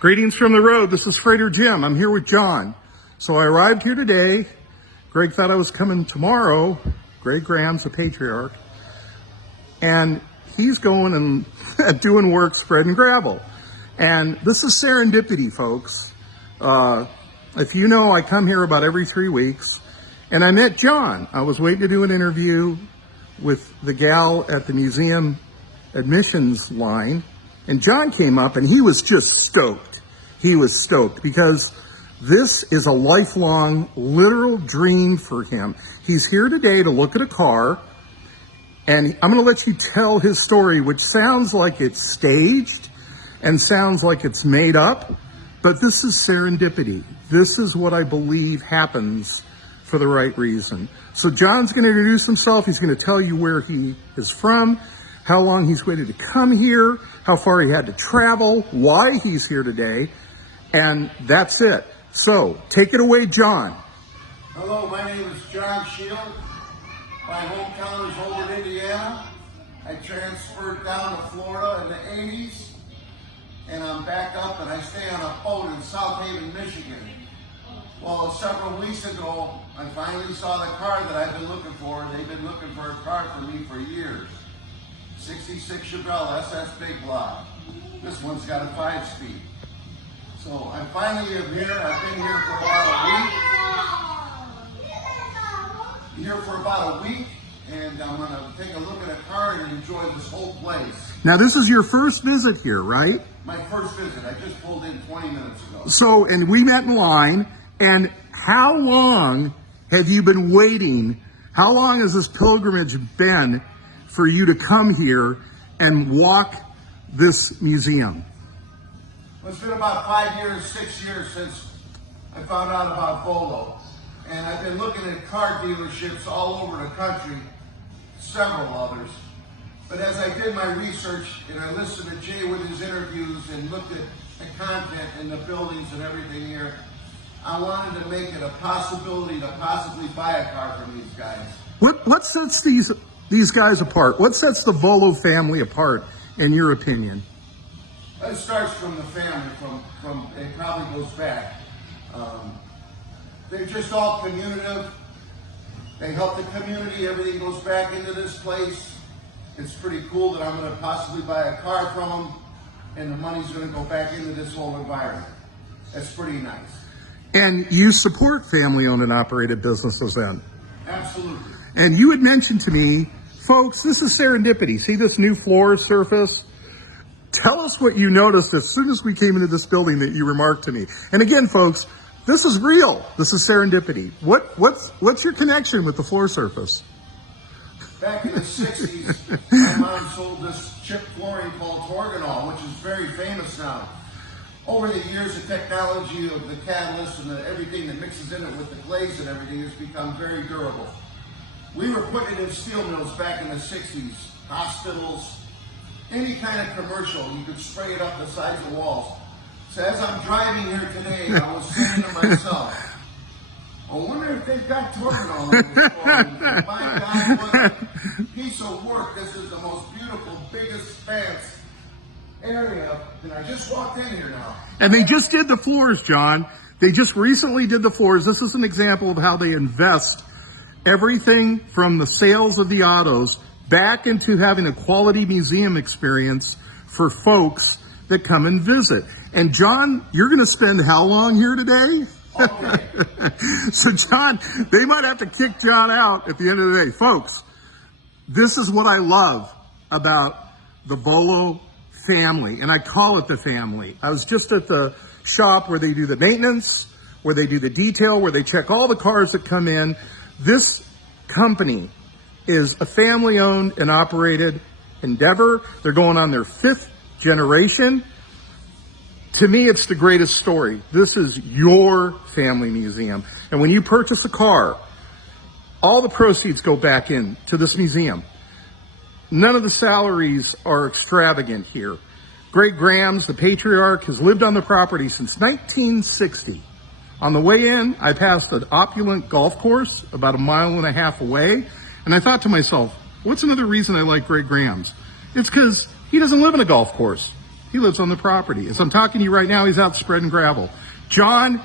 Greetings from the road. This is Freighter Jim. I'm here with John. So I arrived here today. Greg thought I was coming tomorrow. Greg Graham's the patriarch. And he's going and doing work spreading gravel. And this is serendipity, folks. If you know, I come here about every 3 weeks. And I met John. I was waiting to do an interview with the gal at the museum admissions line. And John came up and he was just stoked. He was stoked because this is a lifelong, literal dream for him. He's here today to look at a car, and I'm gonna let you tell his story, which sounds like it's staged and sounds like it's made up, but this is serendipity. This is what I believe happens for the right reason. So John's gonna introduce himself. He's gonna tell you where he is from, how long he's waited to come here, how far he had to travel, why he's here today, and that's it. So, take it away, John. Hello, my name is John Shield. My hometown is Holden, Indiana. I transferred down to Florida in the 80s, and I'm back up and I stay on a boat in South Haven, Michigan. Well, several weeks ago, I finally saw the car that I've been looking for. They've been looking for a car for me for years. 66 Chevelle SS Big Block. This one's got a 5-speed. So I finally am here. I've been here for about a week. And I'm going to take a look at a car and enjoy this whole place. Now this is your first visit here, right? My first visit. I just pulled in 20 minutes ago. So, and we met in line. And how long have you been waiting? How long has this pilgrimage been for you to come here and walk this museum? Well, it's been about 5 years, 6 years since I found out about Volo. And I've been looking at car dealerships all over the country, several others. But as I did my research and I listened to Jay with his interviews and looked at the content and the buildings and everything here, I wanted to make it a possibility to possibly buy a car from these guys. What sets these guys apart? What sets the Volo family apart, in your opinion? It starts from the family, from it probably goes back. They're just all communicative. They help the community. Everything goes back into this place. It's pretty cool that I'm going to possibly buy a car from them, and the money's going to go back into this whole environment. That's pretty nice. And you support family-owned and operated businesses then? Absolutely. And you had mentioned to me, folks, this is serendipity. See this new floor surface? Tell us what you noticed as soon as we came into this building that you remarked to me. And again, folks, this is real. This is serendipity. What's your connection with the floor surface? Back in the 60s, my mom sold this chip flooring called Torganol, which is very famous now. Over the years, the technology of the catalyst and everything that mixes in it with the glaze and everything has become very durable. We were putting it in steel mills back in the 60s, hospitals, any kind of commercial. You could spray it up the sides of the walls. So as I'm driving here today, I was saying to myself, I wonder if they've got Torganol in this floor. My God, what a piece of work. This is the most beautiful, biggest expanse area, and I just walked in here now. And they just did the floors, John. They just recently did the floors. This is an example of how they invest everything from the sales of the autos back into having a quality museum experience for folks that come and visit. And John, you're going to spend how long here today? So John, they might have to kick John out at the end of the day. Folks, this is what I love about the Volo family, and I call it the family. I was just at the shop where they do the maintenance, where they do the detail, where they check all the cars that come in. This company is a family-owned and operated endeavor. They're going on their 5th generation. To me, it's the greatest story. This is your family museum. And when you purchase a car, all the proceeds go back into this museum. None of the salaries are extravagant here. Greg Graham's, the patriarch, has lived on the property since 1960. On the way in, I passed an opulent golf course about 1.5 miles away, and I thought to myself, what's another reason I like Greg Graham's? It's because he doesn't live in a golf course. He lives on the property. As I'm talking to you right now, he's out spreading gravel. John,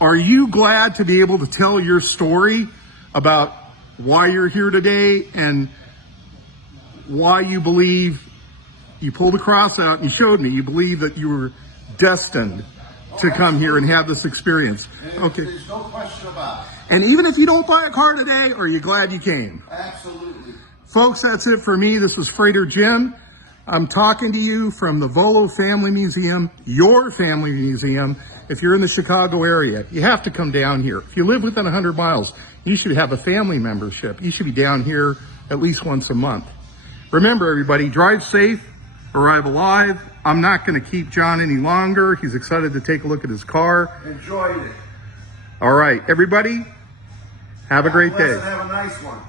are you glad to be able to tell your story about why you're here today and why you believe you pulled a cross out and you showed me you believe that you were destined to come here and have this experience? Okay. There's no question about it. And even if you don't buy a car today, are you glad you came? Absolutely. Folks, that's it for me. This was Freighter Jim. I'm talking to you from the Volo Family Museum, your family museum. If you're in the Chicago area, you have to come down here. If you live within 100 miles, you should have a family membership. You should be down here at least once a month. Remember, everybody, drive safe, arrive alive. I'm not going to keep John any longer. He's excited to take a look at his car. Enjoyed it. All right, everybody, have a great day. Have a nice one.